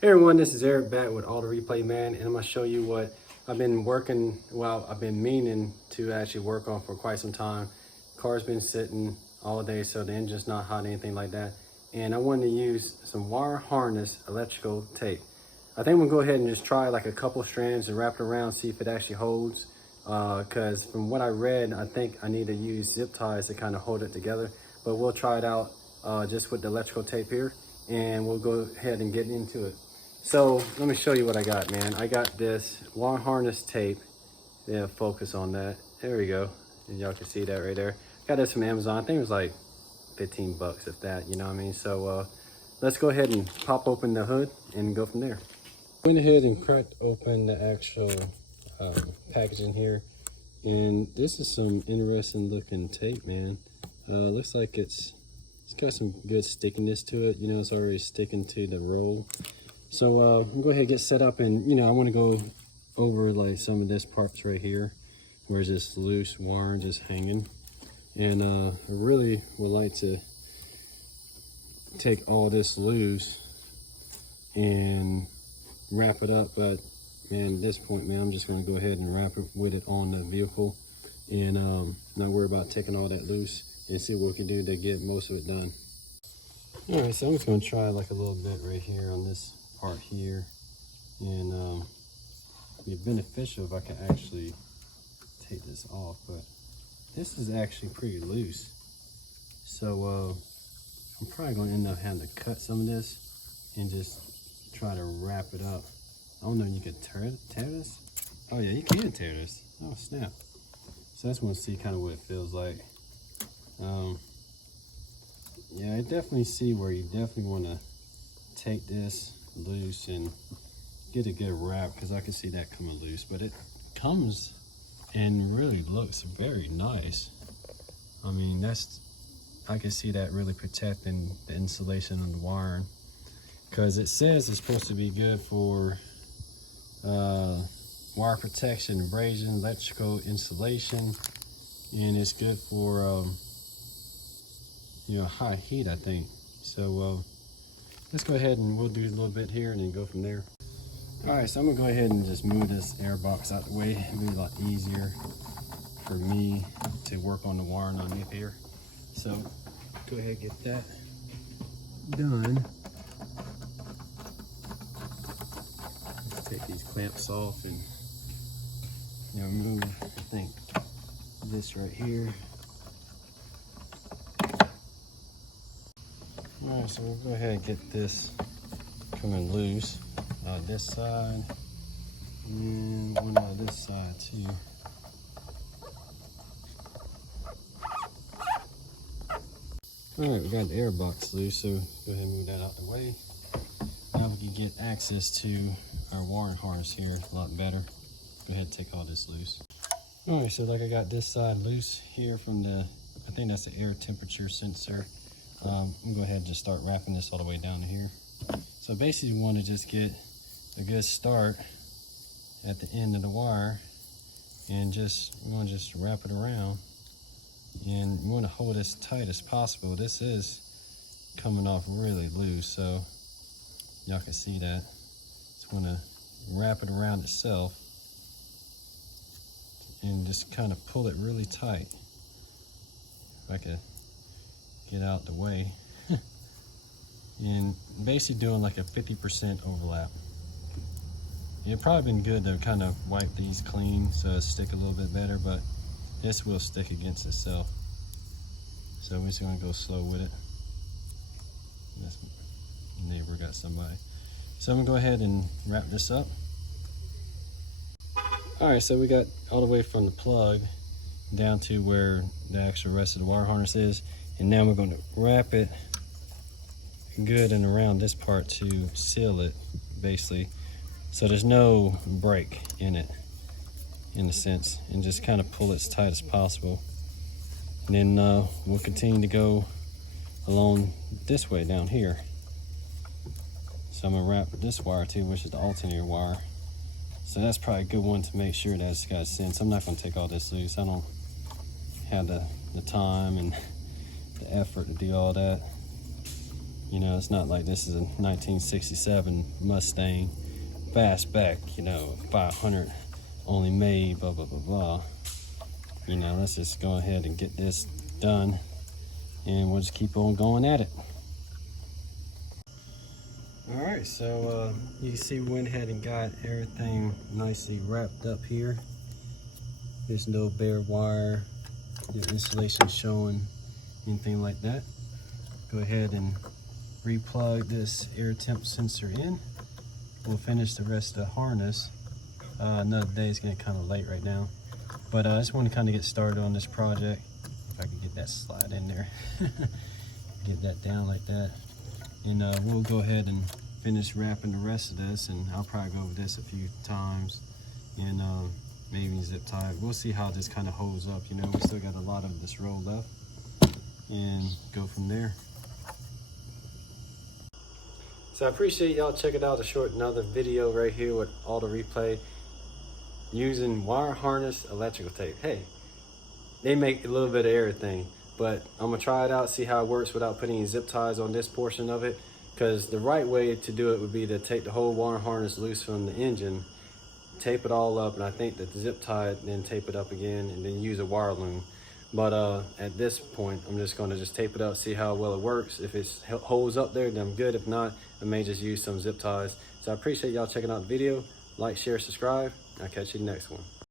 Hey everyone, this is Eric back with Auto Replay Man, and I'm going to show you what I've been I've been meaning to actually work on for quite some time. Car's been sitting all day, so the engine's not hot, anything like that. And I wanted to use some wire harness electrical tape. I think we'll go ahead and just try like a couple strands and wrap it around, see if it actually holds. Because from what I read, I think I need to use zip ties to kind of hold it together. But we'll try it out just with the electrical tape here, and we'll go ahead and get into it. So let me show you what I got, man. I got this wire harness tape. Yeah, focus on that. There we go. And y'all can see that right there. Got this from Amazon. I think it was like 15 bucks, if that, you know what I mean? So let's go ahead and pop open the hood and go from there. Went ahead and cracked open the actual packaging here. And this is some interesting looking tape, man. Looks like it's got some good stickiness to it. You know, it's already sticking to the roll. So I'm gonna go ahead and get set up, and you know, I want to go over like some of this parts right here where it's just loose wire just hanging, and I really would like to take all this loose and wrap it up, but man, at this point, man, I'm just gonna go ahead and wrap it with it on the vehicle and not worry about taking all that loose, and see what we can do to get most of it done. All right, so I'm just gonna try like a little bit right here on this part here, and be beneficial if I can actually take this off, but this is actually pretty loose, so I'm probably going to end up having to cut some of this and just try to wrap it up. I don't know if you could tear this. Oh yeah, you can tear this. Oh snap. So I just want to see kind of what it feels like. Yeah, I definitely see where you definitely want to take this loose and get a good wrap, because I can see that coming loose, but it comes and really looks very nice. I mean, I can see that really protecting the insulation of the wiring, because it says it's supposed to be good for wire protection, abrasion, electrical insulation, and it's good for you know, high heat, I think. So let's go ahead and we'll do a little bit here and then go from there. All right, so I'm gonna go ahead and just move this air box out the way. It'll be a lot easier for me to work on the wiring underneath here. So go ahead and get that done. Let's take these clamps off and, you know, move, I think, this right here. All right, so we'll go ahead and get this coming loose. This side and one on this side too. All right, we got the air box loose, so go ahead and move that out the way. Now we can get access to our wiring harness here a lot better. Go ahead and take all this loose. All right, so like I got this side loose here from the, I think that's the air temperature sensor. I'm gonna go ahead and just start wrapping this all the way down to here. So basically you want to just get a good start at the end of the wire, and we want to just wrap it around, and you want to hold as tight as possible. This is coming off really loose, so y'all can see that. Just want to wrap it around itself and just kind of pull it really tight. If I could get out the way. And basically doing like a 50% overlap. It'd probably been good to kind of wipe these clean so it stick a little bit better, but this will stick against itself. So we're just gonna go slow with it. This neighbor got somebody. So I'm gonna go ahead and wrap this up. All right, so we got all the way from the plug down to where the actual rest of the wire harness is. And now we're gonna wrap it good and around this part to seal it, basically, so there's no break in it, in a sense, and just kind of pull it as tight as possible. And then we'll continue to go along this way down here. So I'm gonna wrap this wire too, which is the alternator wire. So that's probably a good one to make sure that it's got sense. I'm not gonna take all this loose. I don't have the time and the effort to do all that. You know, it's not like this is a 1967 Mustang fastback, you know, 500 only made, blah, blah, blah, blah. You know, let's just go ahead and get this done, and we'll just keep on going at it. All right, so you can see we went ahead and got everything nicely wrapped up here. There's no bare wire, the insulation showing, anything like that. Go ahead and replug this air temp sensor in. We'll finish the rest of the harness. Another day is getting kind of late right now, but I just want to kind of get started on this project. If I can get that slide in there, get that down like that, and we'll go ahead and finish wrapping the rest of this. And I'll probably go over this a few times, and maybe zip tie. We'll see how this kind of holds up. You know, we still got a lot of this roll left, and go from there. So I appreciate y'all checking out another video right here with auto replay using wire harness electrical tape. Hey, they make a little bit of everything, but I'm gonna try it out, see how it works without putting any zip ties on this portion of it, because the right way to do it would be to take the whole wire harness loose from the engine, tape it all up, and I think that the zip tie it, then tape it up again, and then use a wire loom. But at this point, I'm just gonna tape it up, see how well it works. If it holds up there, then I'm good. If not, I may just use some zip ties. So I appreciate y'all checking out the video. Like, share, subscribe. I'll catch you in the next one.